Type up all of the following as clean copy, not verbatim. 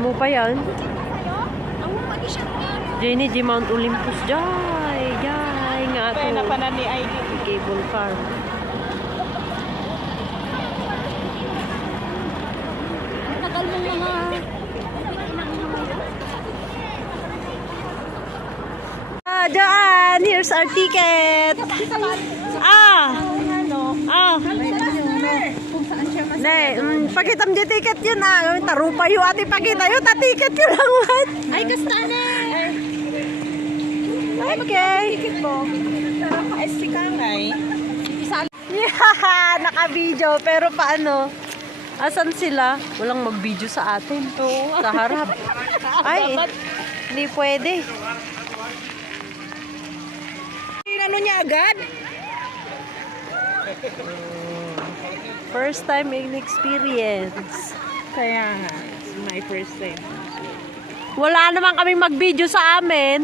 mo pa yan. Jenny, di Mount Olympus. Jai, jai. Nga ito. Kaya na pa na ni ID. Cable car. Tagal mo mga... Daan! Here's our ticket! Ah! Ah! Pakitam di ticket yun ah. Tarupa yung ati pakita yun. Ta-ticket yun lang man. Ay, kasta na! Okay. Ticket mo. Ay, si Kangay. Yeah! Naka-video. Pero paano? Asan sila? Walang mag-video sa atin. Sa harap. Ay, hindi pwede. Ano niya agad? First time in experience. Kaya nga. It's my first time. Wala naman kaming mag-video sa amin.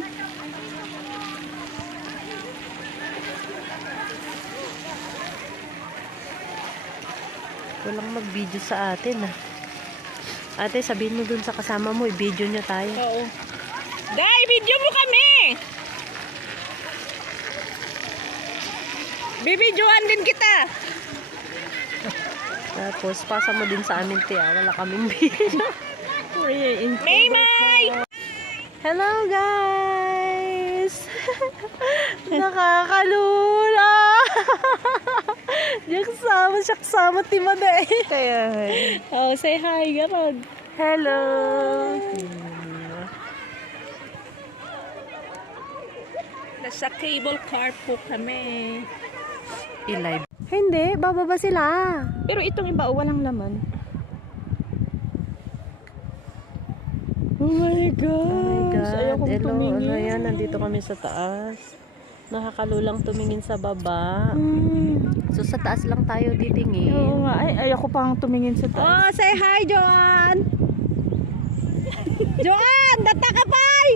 Walang mag-video sa atin ah. Ate, sabihin mo dun sa kasama mo, i-video niya tayo. Oo. Day, video mo kami! Bibidyoan din kita! Tapos, pasa mo din sa amin, Tia. Wala kaming video. Maymay! Hello, guys! Nakakalula! Siyaksama, Timade. Kaya, Oh, say hi, Garod. Hello! nasa cable car po kami. I-live. Hindi, bababa sila. Pero itong iba, walang laman. Oh my gosh! Ayaw kong Hello, tumingin. ano yan? Nandito kami sa taas. Nakakalulang tumingin sa baba. So, sa taas lang tayo titingin. Oo nga. Ay, ayaw ko pang tumingin sa taas. Oh, say hi, Joanne! Joanne! Data ka pa'y!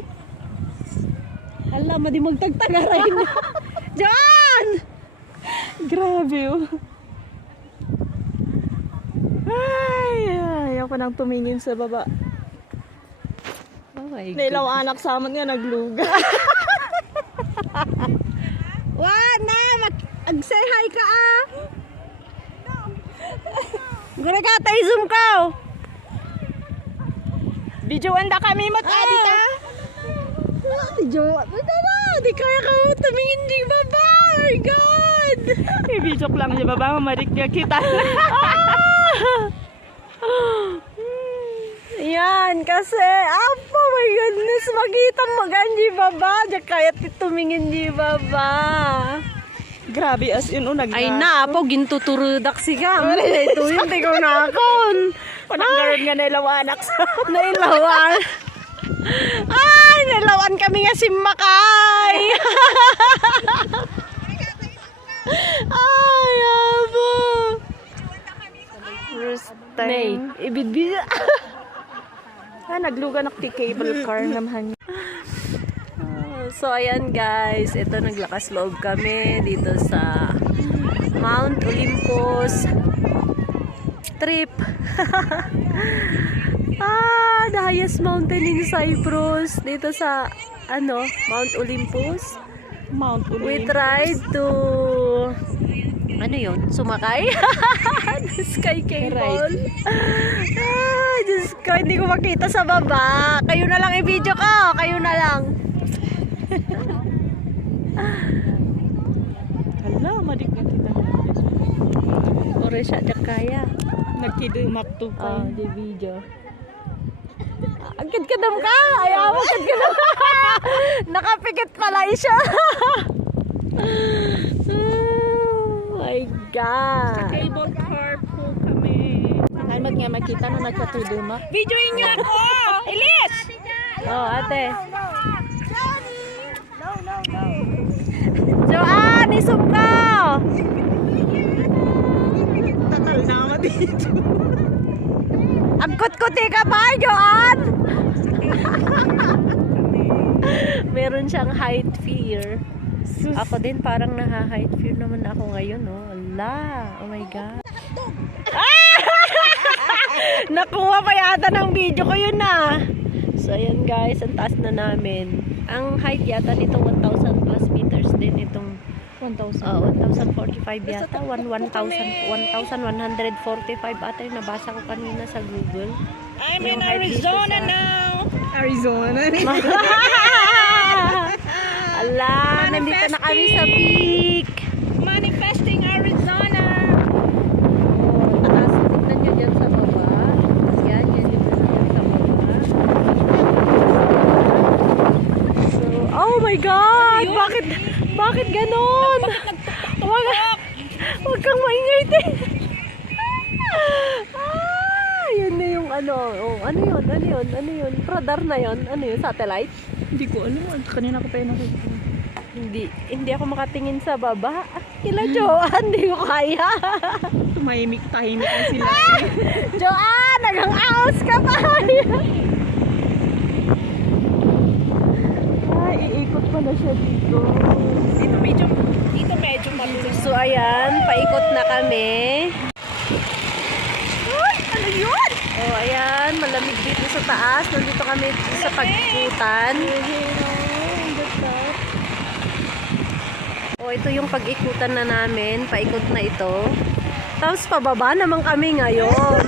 Alam, madi magtagtagaray na. Joanne! Grabe oh. Ay, ayaw ko nang tumingin sa baba. Oh my God. Nailaw anak sa amin nga nagluga. Wah, na! Mag-say hi ka ah! Gura ka, tayo zoom ka! Videoan da kami mo tadi ta. Joanne, di kaya ka tumingin di baba! Oh my God! I-video lang niya baba, mamarik niya kita. Yan, kasi, oh my goodness, magitang maganji baba, di kaya tumingin di baba. Grabe as in unag. Ay na, po, gintuturudak siya. Ito yung tigaw na akon. Panagaroon nga nailaw anak sa Nailawan. Ay, nailawan kami nga si Makay. Ay, abo. First time. Ibidbid. nagluga nak ti cable car naman. So, ayan guys. Ito, naglakas loob kami dito sa Mount Olympus trip. The highest mountain in Cyprus. Dito sa, Mount Olympus. Mount We Olympus. tried to, sumakay? Sky cable. Diyos ko, hindi ko makita sa baba. Kayo na lang i-video ko. Kayo na lang. Hala, madik na kita. Ore siya na kaya. Nagkidumak to pa. Di video. Agad ka dam ka. Ayaw mo, agad ka dam ka. Nakapikit pala siya. Oh my God. Cable car po kami. Ay, mag nga makita na nagkatudumak. Videoin niyo ako! Ilis! Oh, ate. Joanne, isum ka! Tatal na ako dito. Agkot-kote ka ba, Joanne? Meron siyang height fear. Ako din parang naha-height fear naman ako ngayon, oh. Allah, oh my God. Nakuha pa yata ng video ko yun na. So ayan guys, ang taas na namin. Ang height yata nito 1,000 plus meters din itong 1,000. 1,045 yata. 1,145 ata yung nabasa ko kanina sa Google. I'm Yung in height dito Arizona sa- now. Arizona. Ala, nandito na kami sa peak. Manifesting Arizona. Taas, tignan nyo dyan sa baba. Yan, yan yung natin sa baba. So, oh my God! Bakit ganon? Huwag kang maingay din. Yun na yung ano. Oh, ano yun? Radar na yun? Ano yun? Satellite? Hindi ko alam. Kanina ko pa yun nakikita. Hindi ako makatingin sa baba. Kila Joanne, hindi ko kaya. Tahimik na sila. Joanne, nagang-aus ka pa. Ay, iikot pa na siya dito. Dito medyo mabilis. So, ayan, paikot na kami. Ay, ano yun? Oh, ayan, malamig dito sa taas. Nandito kami sa pagikutan. Oh, ito yung pag-ikutan na namin. Paikot na ito. Tapos pababa naman kami ngayon.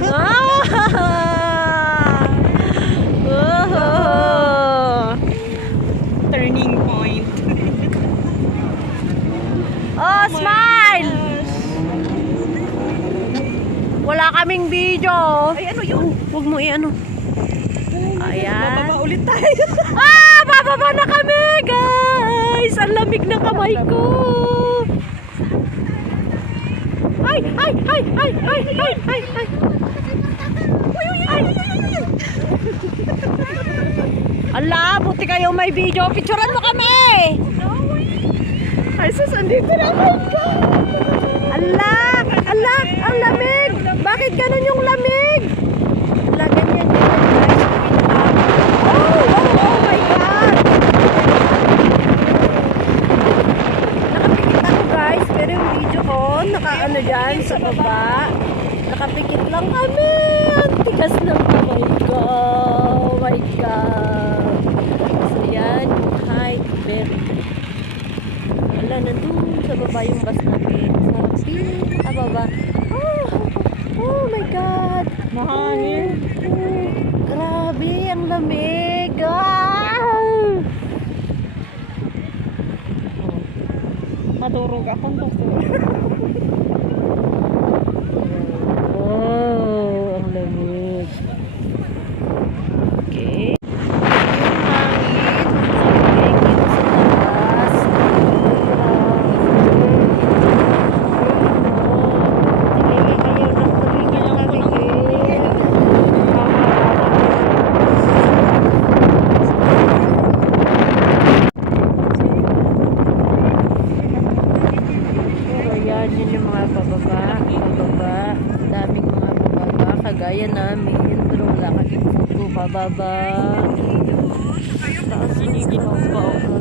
Turning point. Oh, smile! Wala kaming video. Ay, ano yun? Huwag mo i-ano. Ayan. Bababa ulit tayo. Bababa na kami, guys! Ang lamig ng kamay ko. Ay! Ala, buti kayo may video. Picturean mo kami! Ay, sus, andito na ako. Ala, ang lamig! Bakit ganun yung lamig? Ala, ganyan, guys. Oh my God! Nakapikit ako, guys. Pero yung video ko, nakaano dyan sa baba. Nakapikit lang kami. Ang tigas ng kamay ko. Oh my God. So, yan yung height. Very wala, nandun sa baba yung bus natin. Sa baba. Oh my God. Mahangin. Grabe, ang lamig. Madurog akong basura. Oh, ang lamig. Okay. Yun yung mga pababa. Daming mga pababa. Kagaya namin. Pero wala kami photo pababa. Taas yung ginagawa ko.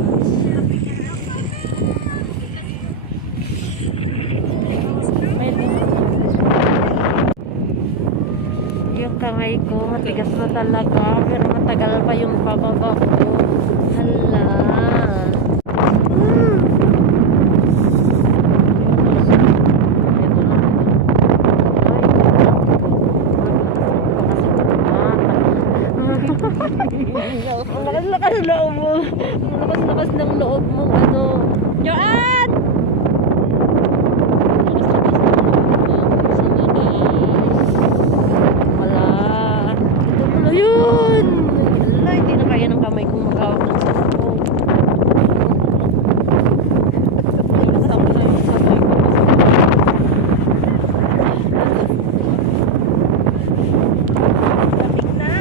Yung kamay ko, matigas na talaga. Pero matagal pa yung pababa ko. Hala. Ang lakas ng loob mo. Ang lakas ng loob mo. Ano? Joanne! Wala. Ito pala yun. Wala, hindi na kaya ng kamay kong magkawag ng cellphone. Lamig na.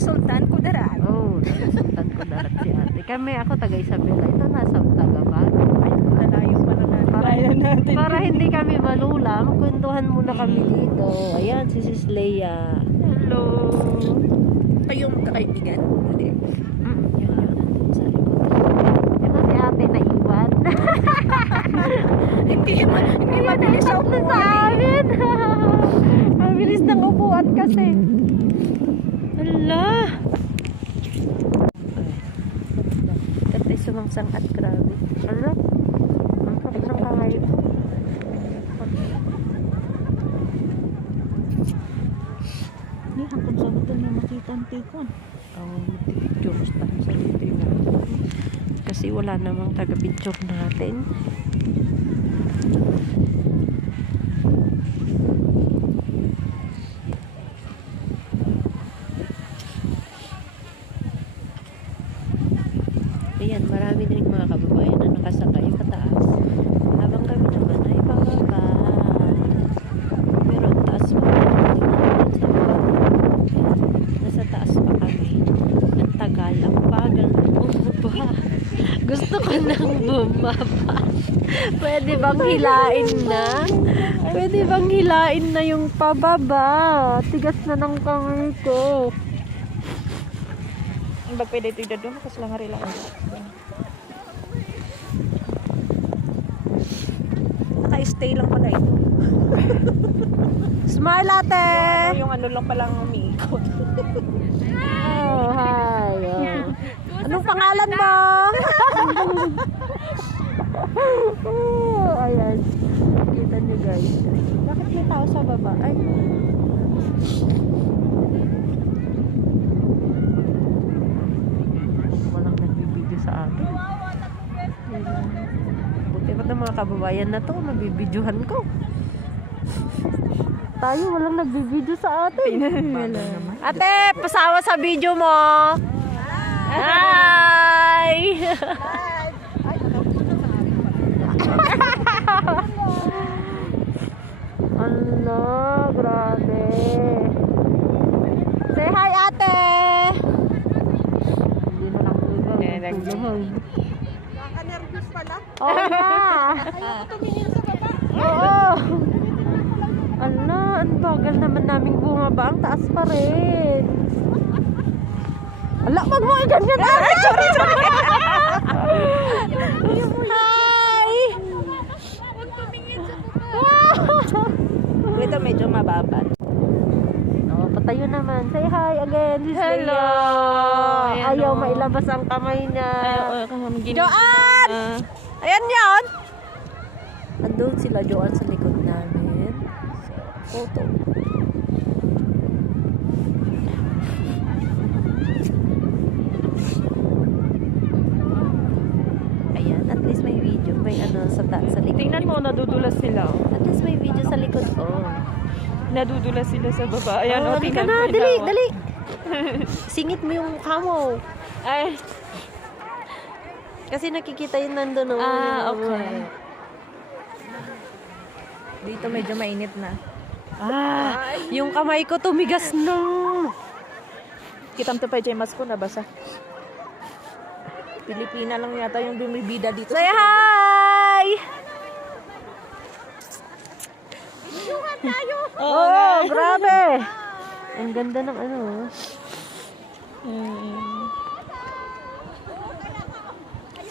Sultan Kudarat. Oh, Sultan Kudarat si ate. Kami, ako taga Isabela. Ito nasa taga ba? Nalayo pa na natin. Para hindi kami malula, magkwentuhan muna kami dito. Ayan, si Sis Leia. Hello. Kayo magkakaibigan? Hindi. Yun, nandun sa likod. Ito si ate naiwan. Hindi mabilis sa Ito sa amin. Ang bilis ng upuan kasi. Hala. Katay sumangsang at grabe. Hala. Ang sakit ng kamay ko. Hindi, hanggang sa ito niya makita ang tikon. Diyos tayo sa dito kasi wala namang taga-picture natin. Ayan, marami din mga kababayan na nakasakay pataas. Habang kami naman ay pababa. Pero ang taas pa natin sa baba. Nasa taas pa kami. Ang tagal, ang bagal ng bumaba. Gusto ko nang bumaba. Pwede bang hilain na? Pwede bang hilain na yung pababa? Tigas na ng kamay ko. Ang ba pwede ito doon? Kasi lang relax. Naka-stay lang pala ito. Smile ate! Yung ano lang palang umiikot. Oh, hi. Oh. Anong pangalan mo? Oh, ayan. Kita niyo guys. Bakit may tao sa baba? Ay. Walang nagbibideo sa akin. Buti pa ng mga kababayan na to, nabibidyohan ko. Tayo, walang nagbibideo sa atin. Ate, pasawa sa video mo. Hi! Ano, grabe. Say hi, ate! Hindi na lang tulog. Naka-nervous pala. Oo nga. Tumingin sa baba. Oo. Ala, ang bagal naman naming bumaba. Ang taas pa rin. Ala, wag mo ganyan. Sorry. Hi! Huwag tumingin sa baba. Ito medyo mababa. Oh, patayo naman. Say hi again. This is Hello. Leia. Ayan, Ayaw oh. mailabas ang kamay niya. Joan! Ayan yun! Andun sila Joan sa likod namin. Photo. Ayan, at least may video. May ano sa likod. Tingnan mo, nadudulas sila. At least may video sa likod ko. Nadudulas sila sa baba. Ayan, Oh, o, di ka tingnan na. mo. Dali, ikaw. dali. Singit mo yung mukha mo. Ay, Kasi nakikita yun nandun. okay. Dito medyo mainit na. Yung kamay ko tumigas na. Kitam to pa jemas ko nabasa. Pilipina lang yata yung bumibida dito. Say hi! Oh, grabe! Ang ganda ng ano.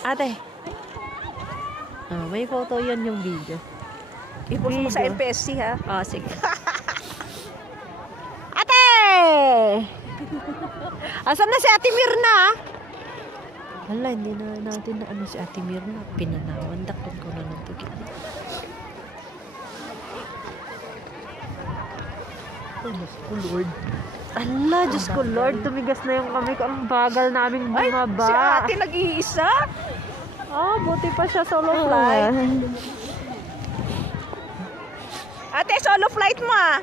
Ate. Oh, may photo yan yung video. I-post mo sa Video. NPSC ha. Ah, sige. Ate! Asan na si Ate Mirna? Hala, hindi na natin na ano si Ate Mirna. Pinanawan. Dakot ko na ng tugit. Oh, Diyos ko, Lord. Ala, Diyos ko, Lord. Tumigas na yung kamay ko. Ang bagal naming Ay, bumaba. si ate nag-iisa. Buti pa siya solo flight. Ate, solo flight mo ah.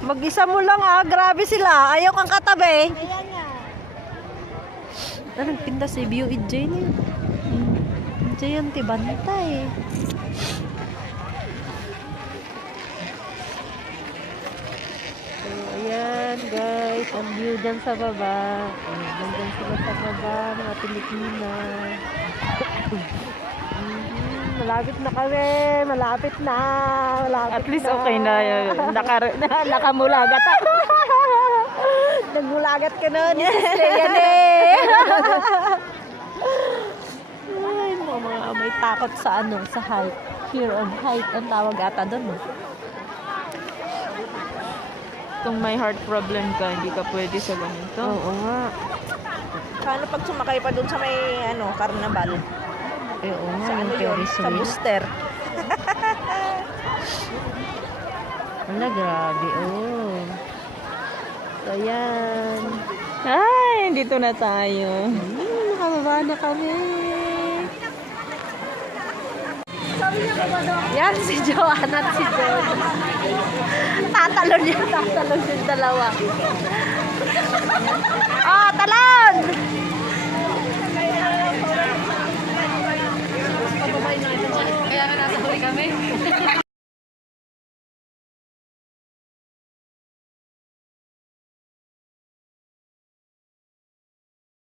Mag-isa mo lang grabe sila. Ayaw kang katabi. Nagpinda si Bio EJ niya. EJ yung tibantay. So, ayan guys. Ang view dyan sa baba. Nandyan sila sa baba, mga Pilipina. Malapit na kami. Malapit na. At least okay na. Nakamulagat. Nagmulagat ka nun. Yan eh. Ay, mga may takot sa ano, sa height. Fear of height. Ang tawag ata doon. Kung may heart problem ka, hindi ka pwede sa ganito. Oo nga. Paano pag sumakay pa dun sa may carnival? Eh, oo nga. Sa Yung ano yun? Ferris Sa wheel. booster. Wala, grabe. Oh. So, yan. Ay, dito na tayo. Nakababa na kami. Yan, si Joanna at si John. Tatalon yung dalawa. Ah, talon! Kaya nga nasa huli kami.